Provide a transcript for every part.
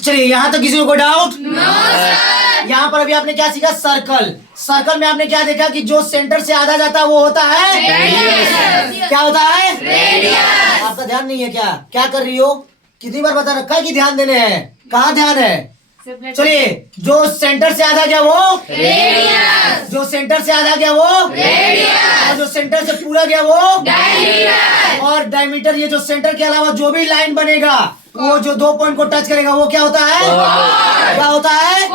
चलिए यहाँ तक किसी को कोई डाउट? यहाँ पर अभी आपने क्या सीखा? सर्कल। सर्कल में आपने क्या देखा कि जो सेंटर से आधा जाता है वो होता है क्या होता है? रेडियस। आपका ध्यान नहीं है क्या? क्या कर रही हो? कितनी बार बता रखा है कि ध्यान देने हैं? कहाँ ध्यान है? चलिए, जो सेंटर से आधा गया वो रेडियस, जो सेंटर से आधा गया वो रेडियस, और जो सेंटर से पूरा गया वो डायमीटर। और डायमीटर, ये जो सेंटर के अलावा जो भी लाइन बनेगा वो जो दो पॉइंट को टच करेगा वो क्या होता है? क्या होता है?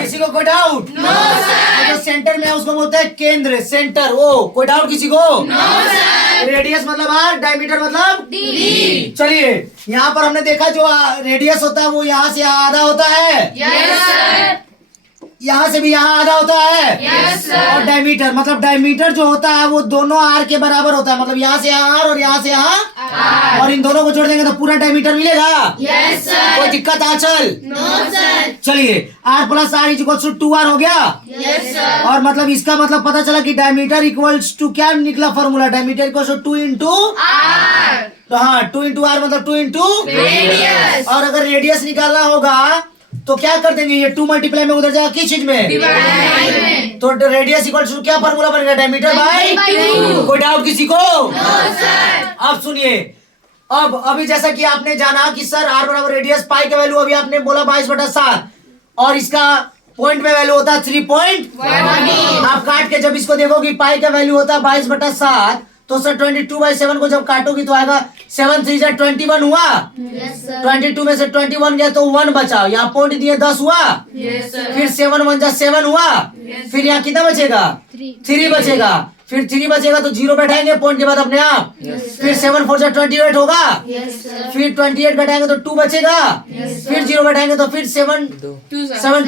किसी को कोई डाउट? जो सेंटर में है उसको बोलते हैं केंद्र, सेंटर। वो कोई डाउट किसी को? रेडियस मतलब आर, डायमीटर मतलब डी। चलिए, यहाँ पर हमने देखा जो रेडियस होता है वो यहाँ से यहाँ आधा होता है। यहाँ से भी यहाँ आधा होता है। और डायमीटर मतलब डायमीटर जो होता है वो दोनों आर के बराबर होता है। मतलब यहाँ से यहाँ आर और यहाँ से यहाँ, और इन दोनों को जोड़ देंगे तो पूरा डायमीटर मिलेगा। कोई दिक्कत आंचल? चलिए, R plus R equal to 2r हो गया। और मतलब इसका मतलब पता चला कि डायमीटर इक्वल्स टू क्या निकला formula? Diameter equals to 2 into r. तो हाँ, 2 इंटू आर मतलब 2 इंटू रेडियस। और अगर रेडियस निकालना होगा तो क्या कर देंगे? ये 2 मल्टीप्लाई में उधर जाएगा किस चीज में? तो रेडियस इक्वल टू क्या फॉर्मूला बनेगा? Diameter by 2। कोई डाउट किसी को? अब सुनिए, अब अभी जैसा कि आपने जाना कि सर आर बराबर रेडियस, पाई का वैल्यू अभी आपने बोला 22/7, और इसका पॉइंट में वैल्यू होता है 3.1। आप काट के जब इसको देखोगे पाई का वैल्यू होता है 22/7, तो सर 22/7 को जब काटोगी तो आएगा 7 3 जा 21 हुआ। 22 में से 21 गया तो 1 बचा। यहाँ पॉइंट दिए 10 हुआ। फिर 7 1 जा 7 हुआ। फिर यहाँ कितना बचेगा? 3 बचेगा। फिर 3 बचेगा तो 0 बैठाएंगे पॉइंट के बाद अपने आप। फिर 7 4 जा 28 होगा। फिर 28 बैठाएंगे तो 2 बचेगा। फिर 0 बैठाएंगे तो फिर 7 2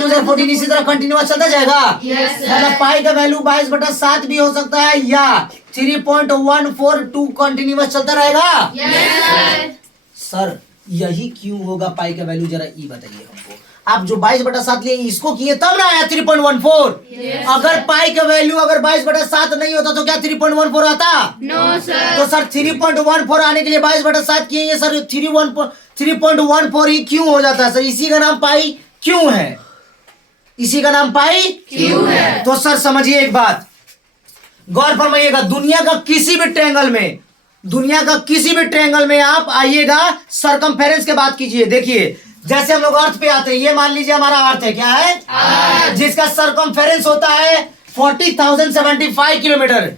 जा 14। इसी तरह कंटिन्यूअस चलता जाएगा। मतलब पाई का वैल्यू 22/7 भी हो सकता है या 3.142 कंटिन्यूअस चलता रहेगा। सर यही क्यों होगा पाई का वैल्यू? जरा ये बताइए हमको। आप जो 22/7 लिए इसको किए तब ना आया 3.14। अगर पाई का वैल्यू अगर 22/7 नहीं होता तो क्या 3.14 आता? No sir. तो सर 3.14 आने के लिए 22/7 किए ये सर 3.14 ही क्यों हो जाता है? सर इसी का नाम पाई क्यों है? इसी का नाम पाई क्यों है? तो सर समझिए एक बात, गौर फरमाइएगा। दुनिया का किसी भी ट्रायंगल में आप आइएगा, सरकमफेरेंस के बात कीजिए। देखिए, जैसे हम लोग अर्थ पे आते हैं, ये मान लीजिए हमारा अर्थ है, क्या है? जिसका सरकमफेरेंस होता है 40,075 kilometre.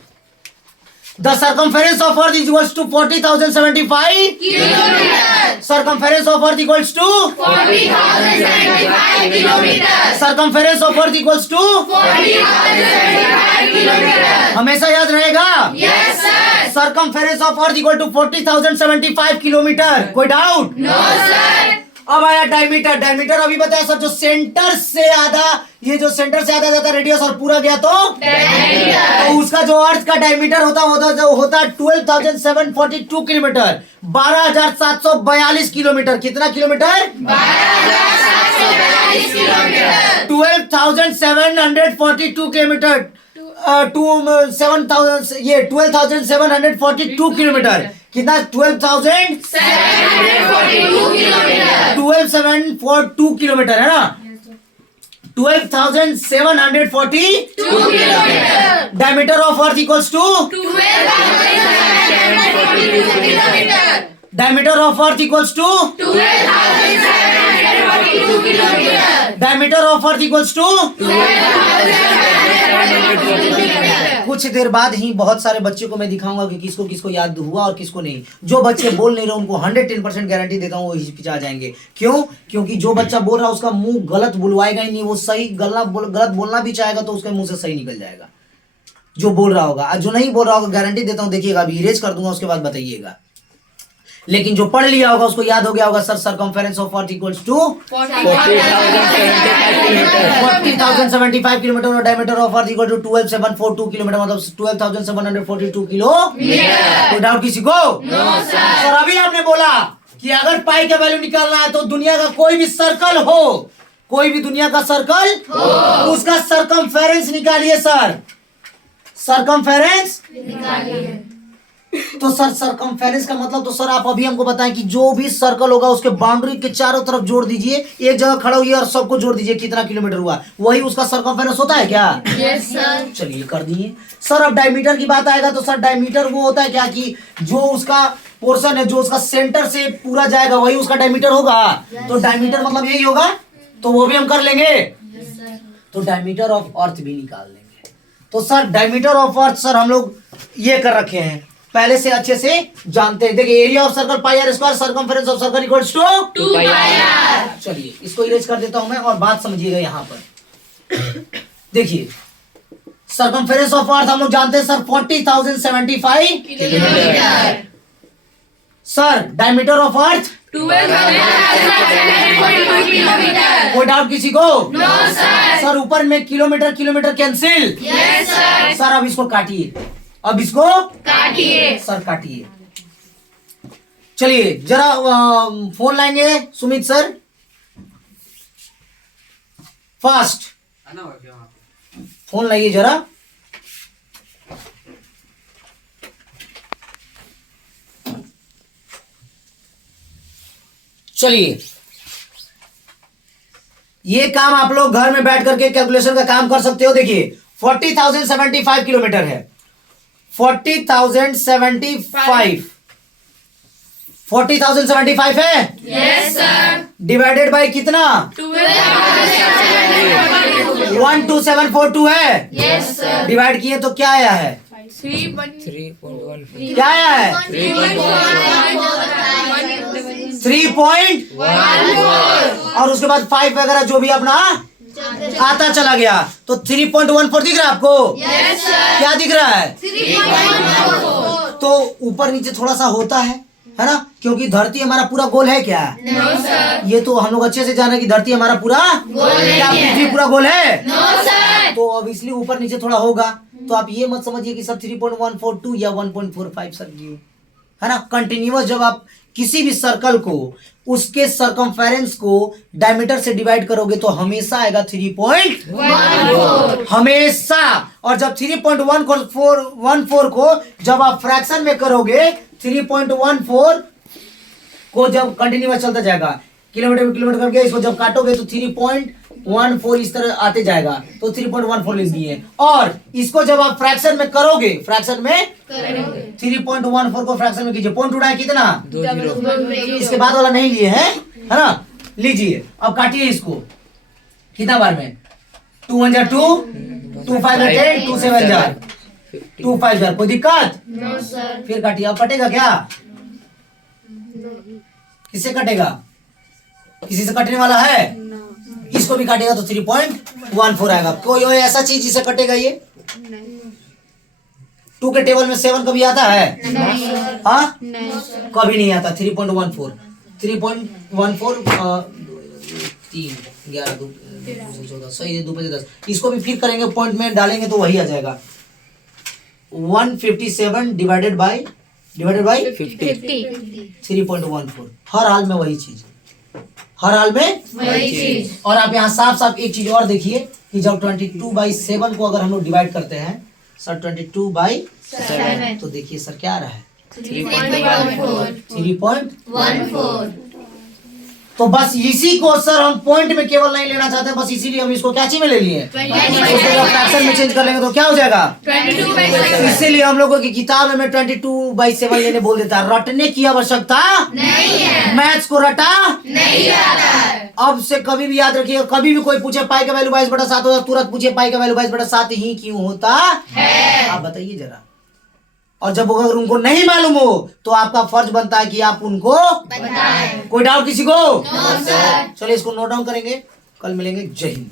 The circumference of earth equals to 40,075 kilometre. Circumference of earth equals to 40,075 kilometre. Circumference of earth equals to 40,075 kilometre. हमेशा याद रहेगा। Yes sir. Circumference of earth equal to 40,075 kilometre. कोई डाउट? No sir. अब आया diameter. Diameter अभी बताया sir, जो centre से आधा, ये जो सेंटर से आधा जाता रेडियस और पूरा गया तो डायमीटर। तो उसका जो अर्थ का डायमीटर होता 12,742 किलोमीटर। 12,742 किलोमीटर। कितना किलोमीटर? 12,742 किलोमीटर। 12,742 किलोमीटर। 12,742 किलोमीटर। कितना? 12,742 किलोमीटर। 12,742 किलोमीटर है ना? 12,742 kilometre. Diameter of earth equals to 12,742 kilometre. Diameter of earth equals to 12,742 kilometre. Diameter of earth equals to 12,742 kilometre. कुछ देर बाद ही बहुत सारे बच्चों को मैं दिखाऊंगा कि किसको किसको याद हुआ और किसको नहीं। जो बच्चे बोल नहीं रहे उनको 110% गारंटी देता हूँ वो हिचकिचा जाएंगे। क्यों? क्योंकि जो बच्चा बोल रहा है उसका मुंह गलत बुलवाएगा ही नहीं। वो सही गलत बोलना भी चाहेगा तो उसके मुंह से सही निकल जाएगा जो बोल रहा होगा। जो नहीं बोल रहा होगा गारंटी देता हूँ, देखिएगा अभी इरेज कर दूंगा उसके बाद बताइएगा। लेकिन जो पढ़ लिया होगा उसको याद हो गया होगा। Sir circumference of earth equals to 40,075 kilometre और diameter of earth equal to 12,742 kilometre, मतलब 12,742 किलोमीटर। कोई डाउट किसी को? सर अभी आपने बोला कि अगर पाई का वैल्यू निकालना है तो दुनिया का कोई भी सर्कल हो, कोई भी दुनिया का सर्कल उसका सरकमफेरेंस निकालिए। सर सरकमफेरेंस निकालिए। तो सर सरकमफेरेंस का मतलब तो सर आप अभी हमको बताएं कि जो भी सर्कल होगा उसके बाउंड्री के चारों तरफ जोड़ दीजिए, एक जगह खड़ा हुई और सबको जोड़ दीजिए कितना किलोमीटर हुआ, वही उसका सरकमफेरेंस होता है क्या? Yes sir. चलिए कर दिए। सर अब डायमीटर की बात आएगा तो सर डायमीटर वो होता है क्या कि जो उसका पोर्शन है, जो उसका सेंटर से पूरा जाएगा वही उसका डायमीटर होगा। तो डायमीटर मतलब यही होगा, तो वो भी हम कर लेंगे। तो डायमीटर ऑफ अर्थ भी निकाल लेंगे। तो sir diameter of earth sir हम लोग ये कर रखे हैं, पहले से अच्छे से जानते हैं। देखिए area of circle pi r square, circumference of circle equals to 2 pi r. चलिए इसको इरेज कर देता हूं मैं और बात समझिएगा यहां पर। देखिए सरकमफेरेंस ऑफ अर्थ हम लोग जानते हैं sir 40,075 kilometre. Sir diameter of earth 12,042 kilometre. कोई डाउट किसी को? No sir. सर ऊपर में kilometre kilometre cancel. Yes sir. Sir अब इसको काटिए, अब इसको काटिए। सर काटिए। चलिए जरा फोन लाएंगे सुमित सर, फास्ट फोन लाइए जरा। चलिए ये काम आप लोग घर में बैठ करके कैलकुलेशन का काम कर सकते हो। देखिए 40,075 किलोमीटर है, 40,075 40,075 है। Yes sir. डिवाइडेड बाय कितना? 12,042। 12742 है। Yes sir. डिवाइड किए तो क्या आया है? 3.14 क्या आया है? 3.14 और उसके बाद 5 वगैरह जो भी अपना आता चला गया, तो 3.14 दिख रहा है आपको? Yes sir. क्या दिख रहा है? 3.14। तो ऊपर नीचे थोड़ा सा होता है ना, क्योंकि धरती हमारा पूरा गोल है क्या? No sir. ये तो हम लोग अच्छे से जाने कि धरती हमारा पूरा गोल है। क्या पृथ्वी पूरा गोल है? No sir. तो अब इसलिए ऊपर नीचे थोड़ा होगा। तो आप ये मत समझिए कि सब 3.142 या 1.45 सर है ना। कंटिन्यूअस जब आप किसी भी सर्कल को उसके सरकमफेरेंस को डायमीटर से डिवाइड करोगे तो हमेशा आएगा 3.14 हमेशा। और जब 3.14 को जब आप फ्रैक्शन में करोगे, 3.14 को जब कंटिन्यूअस चलता जाएगा किलोमीटर किलोमीटर करके, इसको जब काटोगे तो 3.14 इस तरह आते जाएगा, तो 3.14 लिख दिए। और इसको जब आप फ्रैक्शन में करोगे, फ्रैक्शन में 3.14 को फ्रैक्शन में कीजिए, पॉइंट उड़ाए कितना? 20 इसके बाद वाला नहीं लिए है ना। लीजिए अब काटिए इसको कितना बार में? 2 1 2 2 5 10 2 7 2 5 कोई दिक्कत? No sir. फिर काटिए। अब कटेगा क्या? किससे कटेगा? किसी से कटने वाला है? इसको भी काटेगा तो 3.14 आएगा। कोई ऐसा चीज जिसे कटेगा ये? 2 के टेबल में 7 कभी आता है? हाँ कभी नहीं आता। 3.14 3 11 2 14 सही है, 2 5 10। इसको भी फिर करेंगे, पॉइंट में डालेंगे तो वही आ जाएगा 157 डिवाइडेड बाय 50 3.14। हर हाल में वही चीज, हर हाल में वही चीज। और आप यहाँ साफ साफ एक चीज और देखिए कि जब 22/7 को अगर हम लोग डिवाइड करते हैं सर 22/7, तो देखिए सर क्या आ रहा है? 3.14। तो बस इसी को सर हम पॉइंट में केवल नहीं लेना चाहते, बस इसीलिए हम इसको क्या चीज में ले लिए? फ्रैक्शन में चेंज कर लेंगे तो क्या हो जाएगा? 22/7। इसीलिए हम लोगों की किताब में 22/7 लेने बोल देता है। रटने की आवश्यकता नहीं है। मैथ्स को रटा नहीं आता है। अब से कभी भी याद रखिए, कभी भी कोई पूछे पाई का वैल्यू 22/7 होता, तुरंत पूछे पाई का वैल्यू 22/7 ही क्यों होता है? आप बताइए जरा। और जब अगर उनको नहीं मालूम हो तो आपका फर्ज बनता है कि आप उनको बताएं। कोई डाउट किसी को? No sir. चलिए इसको नोट डाउन करेंगे, कल मिलेंगे। जय हिंद।